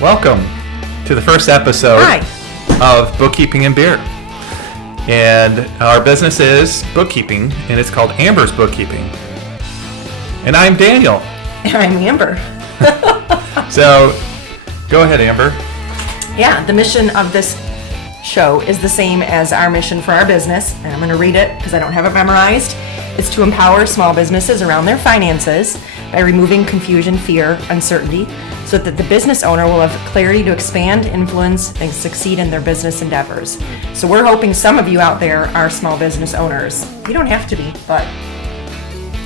Welcome to the first episode of Bookkeeping and Beer. And our business is bookkeeping, and it's called Amber's Bookkeeping. And I'm Daniel. And I'm Amber. So, go ahead, Amber. Yeah, the mission of this show is the same as our mission for our business. And I'm going to read it because I don't have it memorized. It's to empower small businesses around their finances by removing confusion, fear, uncertainty, so that the business owner will have clarity to expand, influence, and succeed in their business endeavors. So we're hoping some of you out there are small business owners. You don't have to be, but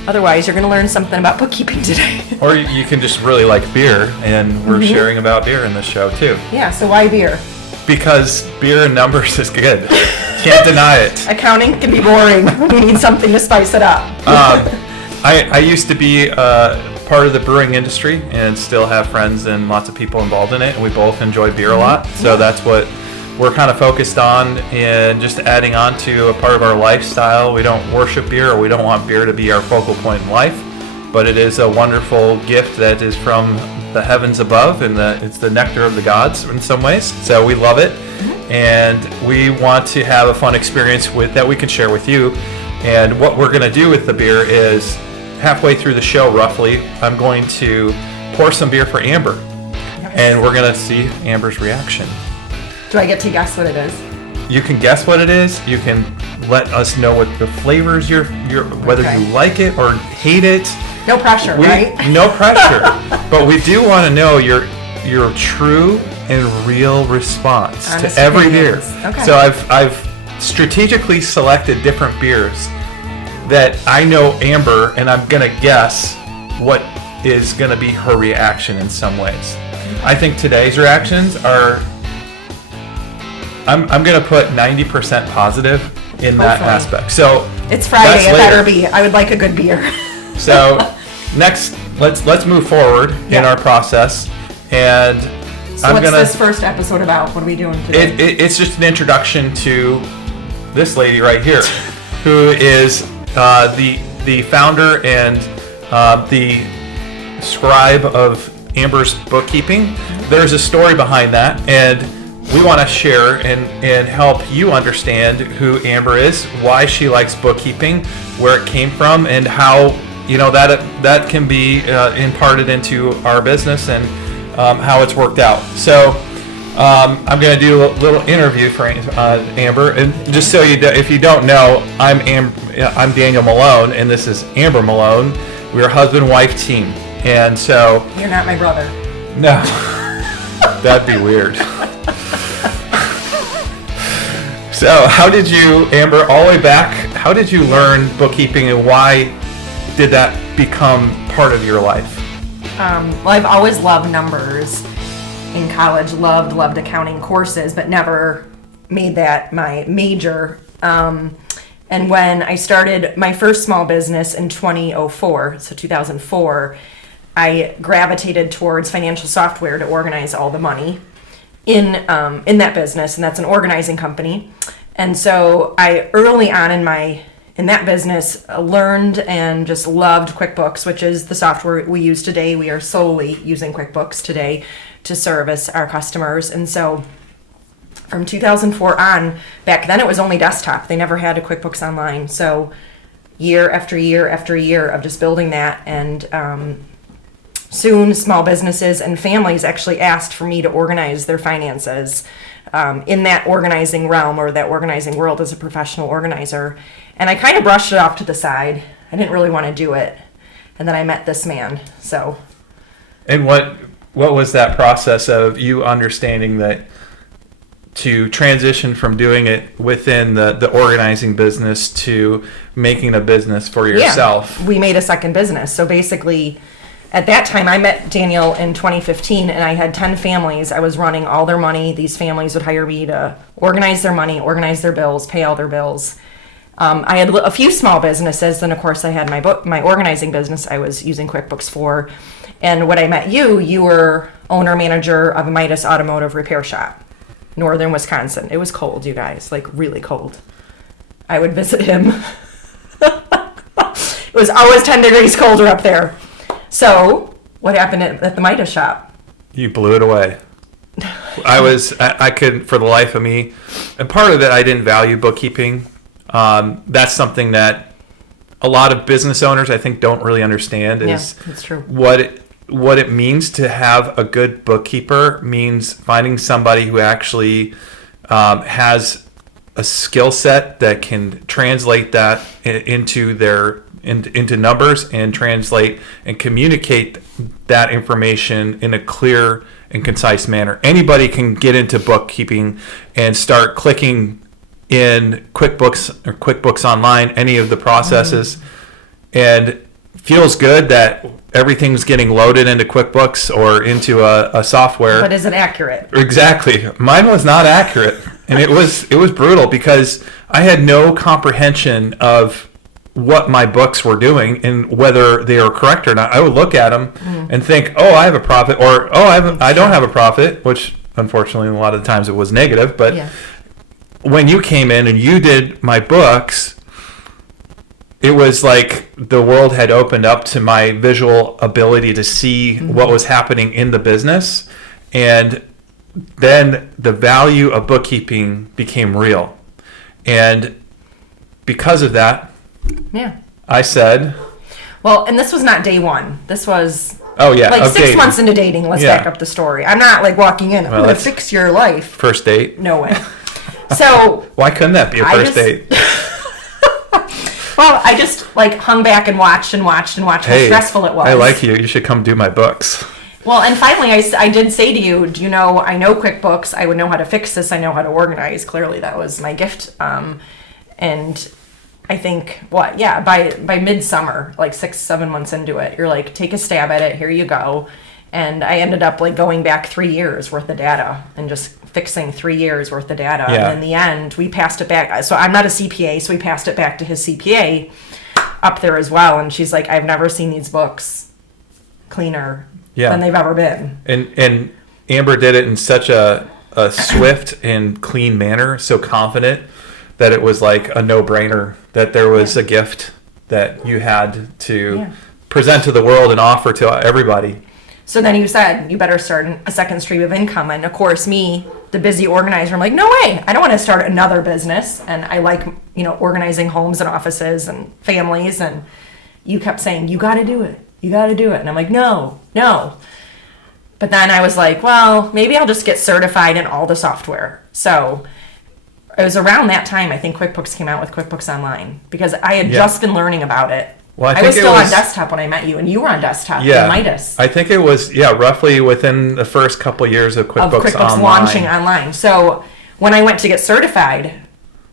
otherwise you're going to learn something about bookkeeping today. Or you can just really like beer, and we're sharing about beer in this show too. Yeah, so why beer? Because beer and numbers is good. Can't deny it. Accounting can be boring. We need something to spice it up. I used to be part of the brewing industry and still have friends and lots of people involved in it, and we both enjoy beer a lot. So that's what we're kind of focused on, and just adding on to a part of our lifestyle. We don't worship beer, or we don't want beer to be our focal point in life, but it is a wonderful gift that is from the heavens above, and it's the nectar of the gods in some ways. So we love it, and we want to have a fun experience with that we can share with you. And what we're going to do with the beer is, halfway through the show roughly, I'm going to pour some beer for Amber, and we're going to see Amber's reaction. Do I get to guess what it is? You can guess what it is. You can let us know what the flavors whether you like it or hate it. No pressure, right? No pressure. But we do want to know your true and real response Honest to every opinions. beer. Okay. So I've strategically selected different beers that I know Amber, and I'm gonna guess what is gonna be her reaction in some ways. I think today's reactions are, I'm gonna put 90% positive in that aspect. So it's Friday, it better be. I would like a good beer. So next, let's move forward in our process, and so what's this first episode about? What are we doing today? It's just an introduction to this lady right here, who is the founder and the scribe of Amber's Bookkeeping. There's a story behind that, and we want to share and help you understand who Amber is, why she likes bookkeeping, where it came from, and how that can be imparted into our business, and how it's worked out. So I'm going to do a little interview for Amber, and just so if you don't know, I'm Daniel Malone, and this is Amber Malone. We're a husband-wife team, and so you're not my brother. No, that'd be weird. So, how did you, Amber, all the way back? How did you learn bookkeeping, and why did that become part of your life? Well, I've always loved numbers. In college, loved accounting courses, but never made that my major. And when I started my first small business in 2004, I gravitated towards financial software to organize all the money in that business, and that's an organizing company. And so I early on in that business learned and just loved QuickBooks, which is the software we use today. We are solely using QuickBooks today to service our customers. And so from 2004 on, back then it was only desktop. They never had a QuickBooks Online. So year after year after year of just building that, and soon small businesses and families actually asked for me to organize their finances in that organizing realm, or that organizing world, as a professional organizer. And I kind of brushed it off to the side. I didn't really want to do it. And then I met this man. So. And what was that process of you understanding that to transition from doing it within the organizing business to making a business for yourself? Yeah, we made a second business. So basically, at that time, I met Daniel in 2015, and I had 10 families. I was running all their money. These families would hire me to organize their money, organize their bills, pay all their bills. I had a few small businesses, and of course I had my organizing business I was using QuickBooks for. And when I met you were owner-manager of a Midas Automotive Repair Shop, northern Wisconsin. It was cold, you guys, like really cold. I would visit him. It was always 10 degrees colder up there. So what happened at the Midas shop? You blew it away. I couldn't for the life of me, and part of it, I didn't value bookkeeping. That's something that a lot of business owners, I think, don't really understand. Is that's true. What it means to have a good bookkeeper means finding somebody who actually has a skill set that can translate that into numbers and translate and communicate that information in a clear and concise manner. Anybody can get into bookkeeping and start clicking in QuickBooks or QuickBooks Online, any of the processes, and feels good that everything's getting loaded into QuickBooks or into a software. But is it accurate? Exactly. Mine was not accurate, and it was brutal because I had no comprehension of what my books were doing and whether they are correct or not. I would look at them and think, "Oh, I have a profit," or "Oh, I don't have a profit," which unfortunately a lot of the times it was negative. But when you came in and you did my books, it was like the world had opened up to my visual ability to see what was happening in the business. And then the value of bookkeeping became real. And because of that, I said... Well, and this was not day one. This was... Oh, yeah. Like 6 months into dating. Let's back up the story. I'm not like walking in, I'm going to fix your life. First date? No way. So... Why couldn't that be a first date? Well, I just like hung back and watched how stressful it was. I like you. You should come do my books. Well, and finally I did say to you, do you know, I know QuickBooks. I would know how to fix this. I know how to organize. Clearly, that was my gift. And I think, by midsummer, like 6-7 months into it, you're like, take a stab at it. Here you go. And I ended up like going back 3 years worth of data and just fixing 3 years worth of data. Yeah. And in the end, we passed it back. So I'm not a CPA, so we passed it back to his CPA up there as well. And she's like, I've never seen these books cleaner than they've ever been. And Amber did it in such a swift and clean manner, so confident that it was like a no-brainer that there was a gift that you had to present to the world and offer to everybody. So then you said, you better start a second stream of income. And of course, me, the busy organizer, I'm like, no way. I don't want to start another business. And I like, organizing homes and offices and families. And you kept saying, you got to do it. You got to do it. And I'm like, no. But then I was like, well, maybe I'll just get certified in all the software. So it was around that time, I think QuickBooks came out with QuickBooks Online because I had just been learning about it. Well, I was still on desktop when I met you, and you were on desktop in Midas. I think it was, roughly within the first couple years of QuickBooks Online. Launching online. So when I went to get certified,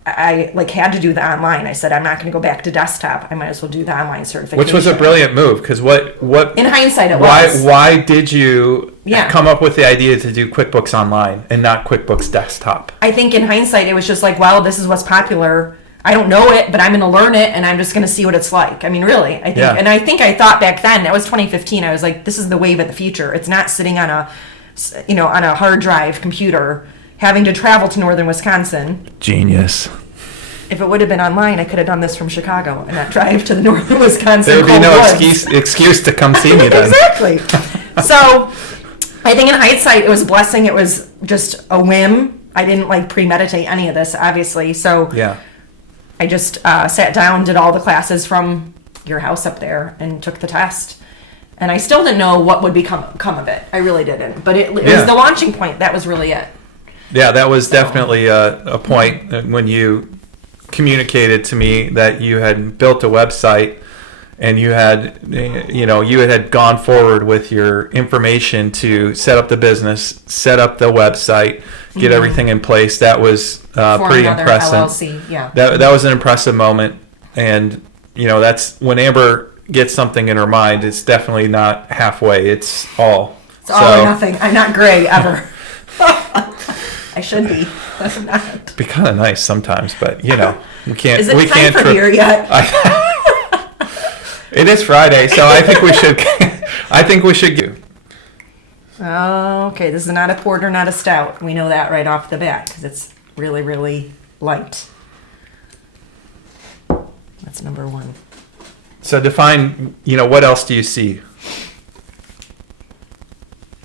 I had to do the online. I said, I'm not going to go back to desktop. I might as well do the online certification. Which was a brilliant move, because what... In hindsight, it was. Why did you come up with the idea to do QuickBooks Online and not QuickBooks Desktop? I think in hindsight, it was just like, well, this is what's popular. I don't know it, but I'm going to learn it, and I'm just going to see what it's like. I mean, really, I think, and I think I thought back then, that was 2015. I was like, this is the wave of the future. It's not sitting on a hard drive computer, having to travel to northern Wisconsin. Genius. If it would have been online, I could have done this from Chicago and not drive to the northern Wisconsin. There would be no excuse to come see me then. Exactly. So, I think in hindsight, it was a blessing. It was just a whim. I didn't premeditate any of this, obviously. So. Yeah. I just sat down, did all the classes from your house up there, and took the test. And I still didn't know what would come of it. I really didn't. But it was the launching point. That was really it. Yeah, that was definitely a point when you communicated to me that you had built a website and you had gone forward with your information to set up the business, set up the website, get everything in place. That was pretty impressive. LLC, yeah. That was an impressive moment, and that's when Amber gets something in her mind. It's definitely not halfway. It's all. It's all or nothing. I'm not gray ever. I should be. But I'm not. It'd be kind of nice sometimes, but we can't. Is it time for beer yet? It is Friday, so I think we should. I think we should get. Oh, okay. This is not a porter, not a stout. We know that right off the bat because it's really, really light. That's number one. So define. What else do you see?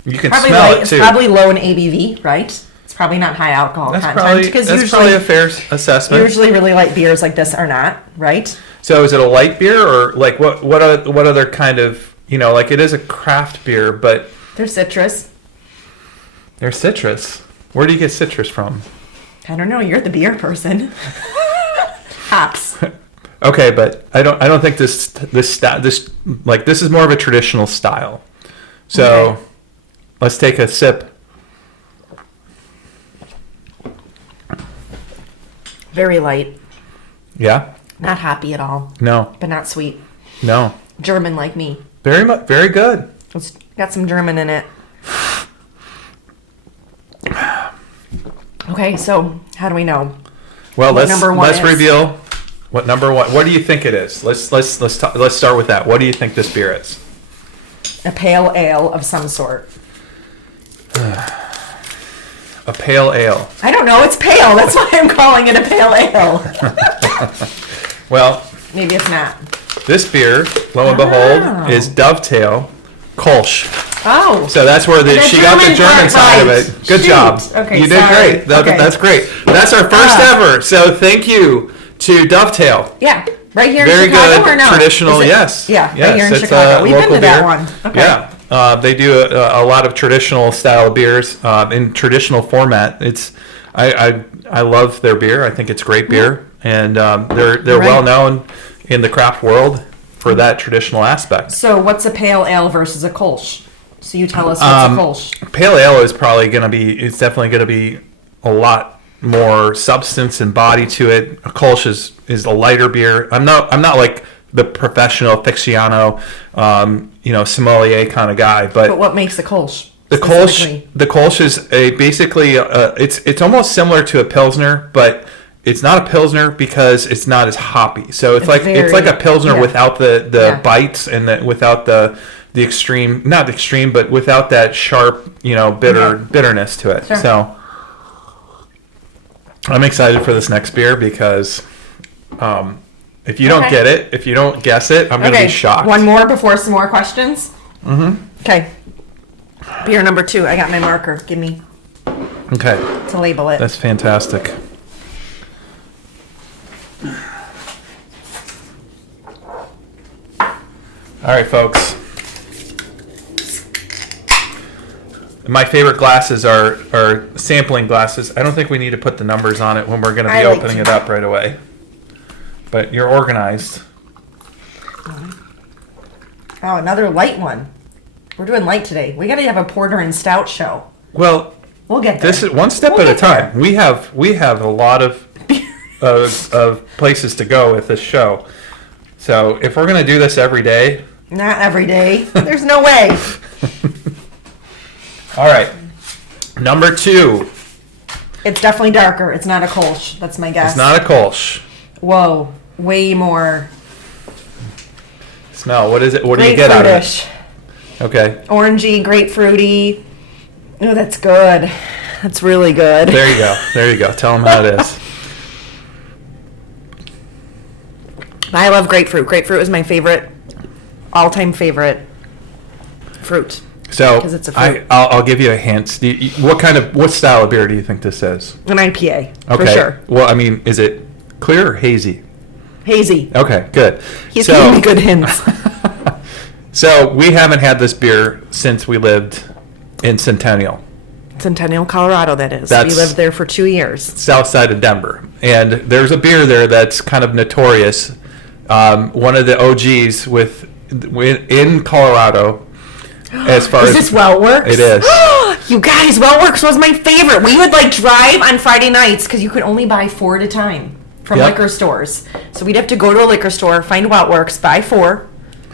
You can Probably smell light. it It's too. probably low in ABV, right? It's probably not high alcohol That's content because probably a fair assessment. usually really light beers like this are not, right? So is it a light beer or like what other kind of, like it is a craft beer, but There's citrus. there's citrus. Where do you get citrus from? I don't know. You're the beer person. Hops. Okay, but I don't think this is more of a traditional style. So Okay. let's take a sip. Very light. Yeah? Not hoppy at all, No. but not sweet. No. German like me. Very good. It's got some German in it. Okay, so how do we know? Well, What number one let's is? reveal what number one. What do you think it is? Let's start with that. What do you think this beer is? A pale ale of some sort. A pale ale. I don't know. It's pale. That's why I'm calling it a pale ale. Well, Maybe it's not. this beer, lo and behold, is Dovetail Kolsch. Oh. So that's where she got the German part side of right. it. Good Shoot. job. Okay, You did sorry. great. Okay. That's great. That's our first ever. So thank you to Dovetail. Yeah. Right here Very in Chicago good or no? traditional. Is it- Yes. Yeah, Yes, right here in it's Chicago. a We've been local to that beer. one. Okay. Yeah. They do a lot of traditional style beers in traditional format. I love their beer. I think it's great beer, and they're Right. well known in the craft world for that traditional aspect. So what's a pale ale versus a Kolsch? So you tell us what's a Kolsch. Pale ale is probably going to be. It's definitely going to be a lot more substance and body to it. A Kolsch is a lighter beer. I'm not like the professional aficionado, sommelier kind of guy, But what makes a Kolsch? The specifically? Kolsch is it's almost similar to a Pilsner, but it's not a Pilsner because it's not as hoppy. So it's like a Pilsner yeah. without the Yeah. bites and without the extreme, not extreme, but without that sharp, bitterness to it. Sure. So I'm excited for this next beer because if you don't Okay. get it, if you don't guess it, I'm going to be shocked. One more before some more questions? Mm-hmm. Okay. Beer number 2. I got my marker. Give me Okay. to label it. That's fantastic. All right, folks. My favorite glasses are sampling glasses. I don't think we need to put the numbers on it when we're going to be I like opening to. it up right away. But you're organized. Oh, another light one. We're doing light today. We got to have a porter and stout show. Well, We'll get there. this is one step We'll at a get there. time. We have a lot of places to go with this show. So if we're going to do this every day, Not every day. There's no way. all right. Number 2. It's definitely darker. It's not a Kolsch. That's my guess. It's not a Kolsch. Whoa. Way more Smell. What is it? What do you get out of it? grapefruitish. Okay. Orangey, grapefruity. Oh, that's good. That's really good. There you go. There you go. Tell them how it is. I love grapefruit. Grapefruit is my favorite, all-time favorite fruit. So 'Cause it's a fruit. I'll give you a hint. What style of beer do you think this is? An IPA, Okay. for sure. Well, I mean, is it clear or hazy? Hazy. Okay, good. He's so, giving me good hints. So we haven't had this beer since we lived in Centennial, Centennial, Colorado, that is. That's- We lived there for 2 years. south side of Denver, and there's a beer there that's kind of notorious. One of the OGs in Colorado, as far Is as this Weltworks? It is. You guys, Weltworks was my favorite. We would drive on Friday nights because you could only buy 4 at a time from Yep. liquor stores. So we'd have to go to a liquor store, find Weltworks, buy 4,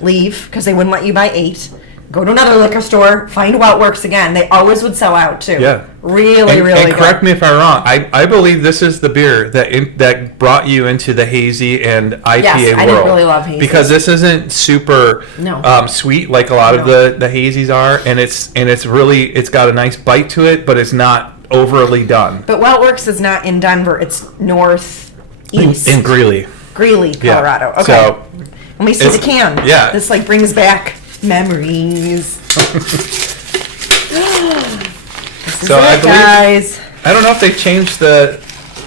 leave because they wouldn't let you buy 8. Go to another liquor store, find Weltworks again. They always would sell out too. Yeah. Really, really And correct good. me if I'm wrong. I believe this is the beer that brought you into the hazy and IPA Yes, I world. didn't really love hazy. Because this isn't super No. sweet like a lot of the hazies are, and it's got a nice bite to it, but it's not overly done. But Weltworks is not in Denver. It's northeast. In Greeley. Greeley, Yeah. Colorado. Okay. So Let me see the it's- can. yeah. This brings back memories. So I believe, guys. I don't know if they changed the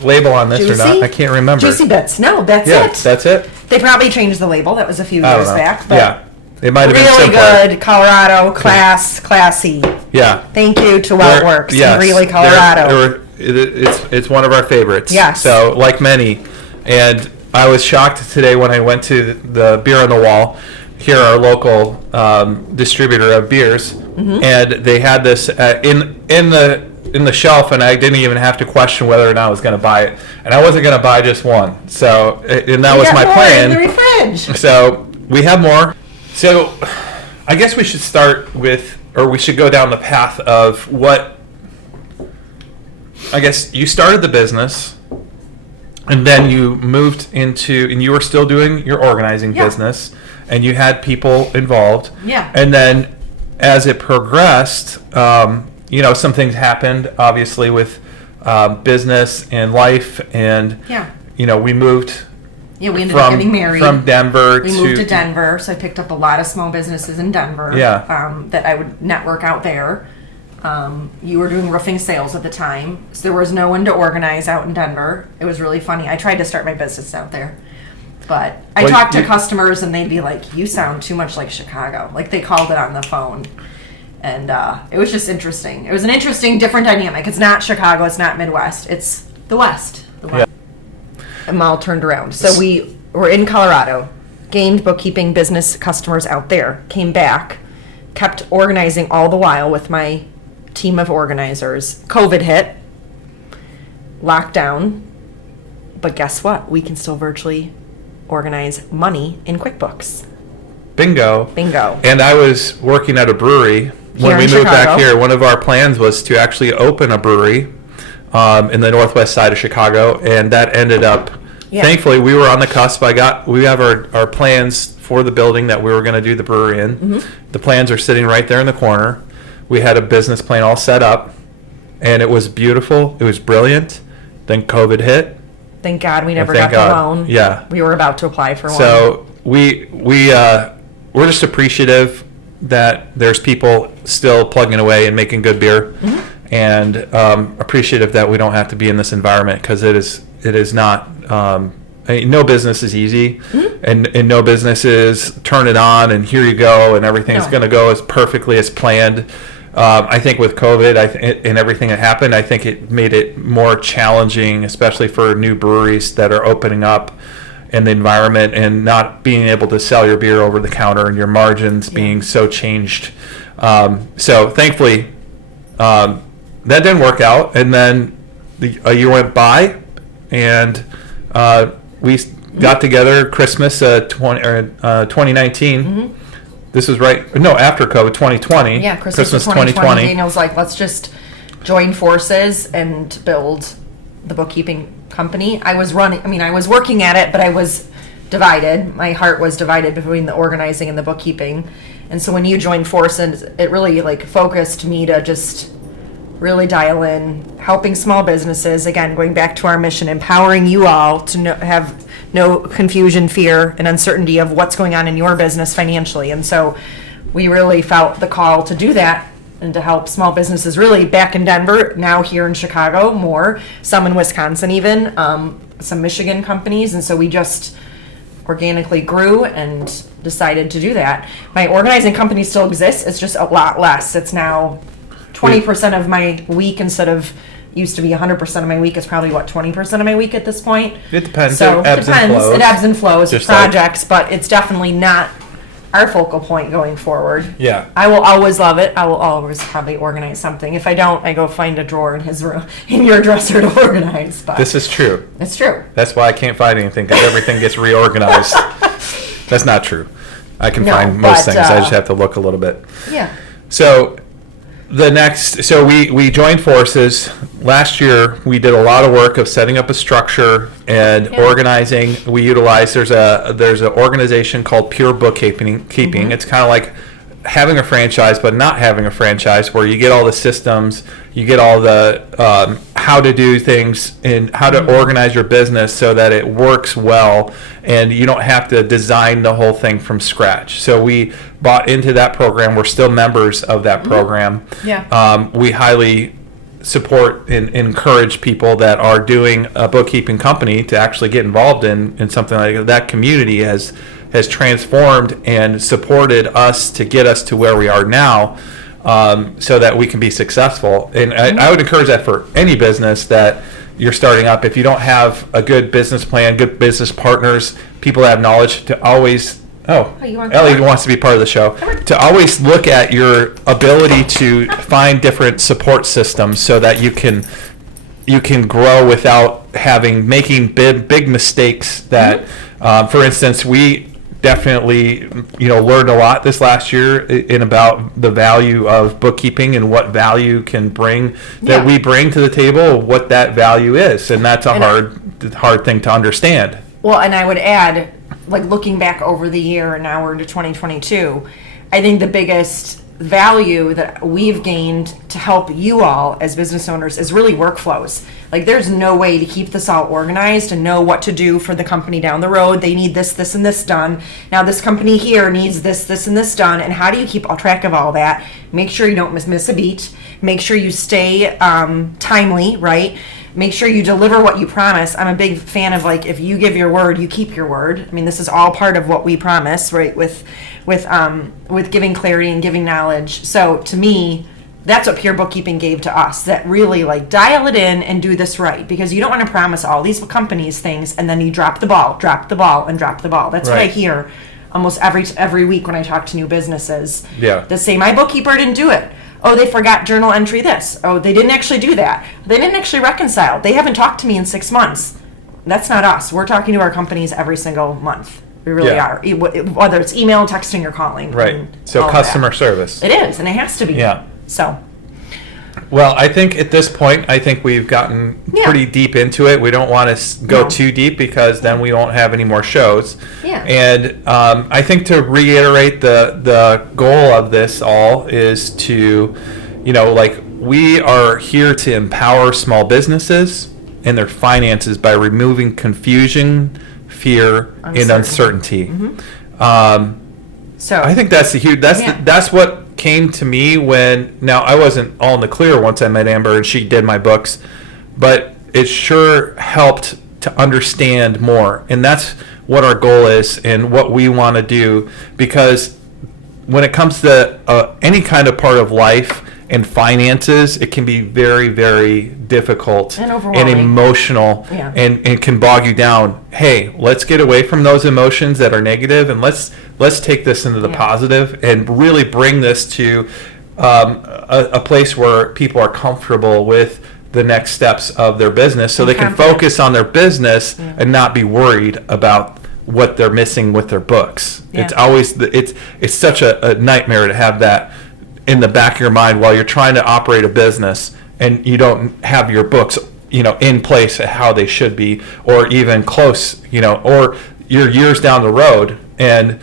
label on this or not. I can't remember. Juicy Bits. No, that's Yeah, it. that's it. They probably changed the label. That was a few I don't years know. back. But Yeah, it might have been really simpler. good. Colorado, classy. Yeah. Thank you to Well Works in Yes. Greeley, Colorado. It's one of our favorites. Yes. So, like many. And I was shocked today when I went to the Beer on the Wall, here, our local distributor of beers, and they had this in the shelf, and I didn't even have to question whether or not I was going to buy it. And I wasn't going to buy just one. So, and that was my plan. In the fridge. So we have more. So I guess we should start with, or we should go down the path of what, I guess you started the business and then you moved into, and you were still doing your organizing business and you had people involved. Yeah. And then as it progressed, some things happened obviously with business and life and, we moved. Yeah, we ended up getting married. From Denver We moved to Denver, so I picked up a lot of small businesses in Denver that I would network out there. You were doing roofing sales at the time, so there was no one to organize out in Denver. It was really funny. I tried to start my business out there, but I talked to customers and they'd be like, "You sound too much like Chicago." Like they called it on the phone. And it was just interesting. It was an interesting, different dynamic. It's not Chicago. It's not Midwest. It's the West. And all turned around. So we were in Colorado, gained bookkeeping business customers out there, came back, kept organizing all the while with my team of organizers. COVID hit, lockdown, but guess what? We can still virtually organize money in QuickBooks. Bingo. And I was working at a brewery when we moved back here. One of our plans was to actually open a brewery in the northwest side of Chicago, and that ended up, thankfully, we were on the cusp. We have our plans for the building that we were going to do the brewery in. The plans are sitting right there in the corner. We had a business plan all set up, and it was beautiful. It was brilliant. Then COVID hit. Thank God we never got the loan. Yeah. We were about to apply for one. So we're just appreciative that there's people still plugging away and making good beer, and appreciative that we don't have to be in this environment, because it is not. No business is easy, and no business is turn it on and here you go and everything's going to go as perfectly as planned. I think with COVID and everything that happened, I think it made it more challenging, especially for new breweries that are opening up in the environment and not being able to sell your beer over the counter and your margins being so changed. So thankfully, that didn't work out. And then a year went by, and we got together Christmas 2019. This was after COVID, 2020. Yeah, Christmas 2020. And I was like, let's just join forces and build the bookkeeping company. I was working at it, but I was divided. My heart was divided between the organizing and the bookkeeping. And so when you joined forces, it really focused me to just really dial in, helping small businesses, again, going back to our mission, empowering you all to have no confusion, fear, and uncertainty of what's going on in your business financially. And so we really felt the call to do that and to help small businesses really back in Denver, now here in Chicago more, some in Wisconsin even, some Michigan companies. And so we just organically grew and decided to do that. My organizing company still exists. It's just a lot less. It's now 20% of my week instead of used to be 100% of my week. Is probably 20% of my week at this point. It depends. So it ebbs and flows. It ebbs and flows with Just projects, but it's definitely not our focal point going forward. Yeah. I will always love it. I will always probably organize something. If I don't, I go find a drawer in his room, in your dresser to organize. But this is true. It's true. That's why I can't find anything, because everything gets reorganized. That's not true. I can find most things. I just have to look a little bit. Yeah. So we joined forces. Last year, we did a lot of work of setting up a structure and organizing. We utilized, there's an organization called Pure Bookkeeping. It's kind of like having a franchise but not having a franchise, where you get all the systems, you get all the how to do things and how to organize your business so that it works well and you don't have to design the whole thing from scratch. So we bought into that program. We're still members of that program. Yeah. We highly support and encourage people that are doing a bookkeeping company to actually get involved in something like that. Community has transformed and supported us to get us to where we are now, so that we can be successful. And I would encourage that for any business that you're starting up. If you don't have a good business plan, good business partners, people that have knowledge, to always Ellie wants to be part of the show. To always look at your ability to find different support systems so that you can grow without making big mistakes. That, for instance, we definitely learned a lot this last year in about the value of bookkeeping and what value can bring that we bring to the table, what that value is, and that's a hard thing to understand. Well, and I would add, like, looking back over the year, and now we're into 2022, I think the biggest value that we've gained to help you all as business owners is really workflows. Like, there's no way to keep this all organized and know what to do for the company down the road. They need this, and this done. Now this company here needs this, and this done. And how do you keep all track of all that? Make sure you don't miss a beat. Make sure you stay timely, right? Make sure you deliver what you promise. I'm a big fan of, like, if you give your word, you keep your word. I mean, this is all part of what we promise, right? With giving clarity and giving knowledge. So to me, that's what Pure Bookkeeping gave to us. That really, like, dial it in and do this right, because you don't want to promise all these companies things and then you drop the ball. That's what I hear almost every week when I talk to new businesses. Yeah. They say, my bookkeeper didn't do it. Oh, they forgot journal entry this. Oh, they didn't actually do that. They didn't actually reconcile. They haven't talked to me in 6 months. That's not us. We're talking to our companies every single month. We really are. Whether it's email, texting, or calling. Right. So customer service. It is, and it has to be. Yeah. So. Well, I think at this point, we've gotten pretty deep into it. We don't want to go too deep because then we won't have any more shows. Yeah. And I think to reiterate, the goal of this all is to, we are here to empower small businesses and their finances by removing confusion, fear, and uncertainty. So I think that's the huge. That's what came to me now I wasn't all in the clear once I met Amber and she did my books, but it sure helped to understand more, and that's what our goal is and what we want to do, because when it comes to any kind of part of life and finances, it can be very, very difficult and emotional, and can bog you down. Hey, let's get away from those emotions that are negative, and let's take this into the positive and really bring this to a place where people are comfortable with the next steps of their business, so they can focus on their business and not be worried about what they're missing with their books. It's always it's such a nightmare to have that in the back of your mind while you're trying to operate a business and you don't have your books, in place at how they should be, or even close, or you're years down the road and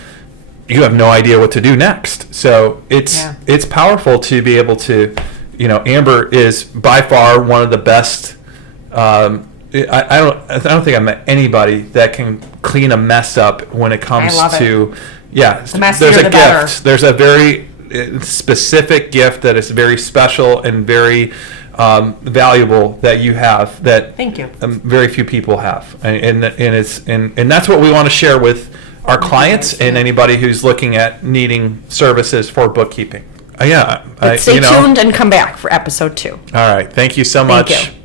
you have no idea what to do next. So it's powerful to be able to, Amber is by far one of the best. I don't think I met anybody that can clean a mess up when it comes to there's a gift. There's a very specific gift that is very special and very valuable that you have that thank you very few people have, and that's what we want to share with our clients and anybody who's looking at needing services for bookkeeping. Stay tuned and come back for episode 2. All right, thank you so much. Thank you.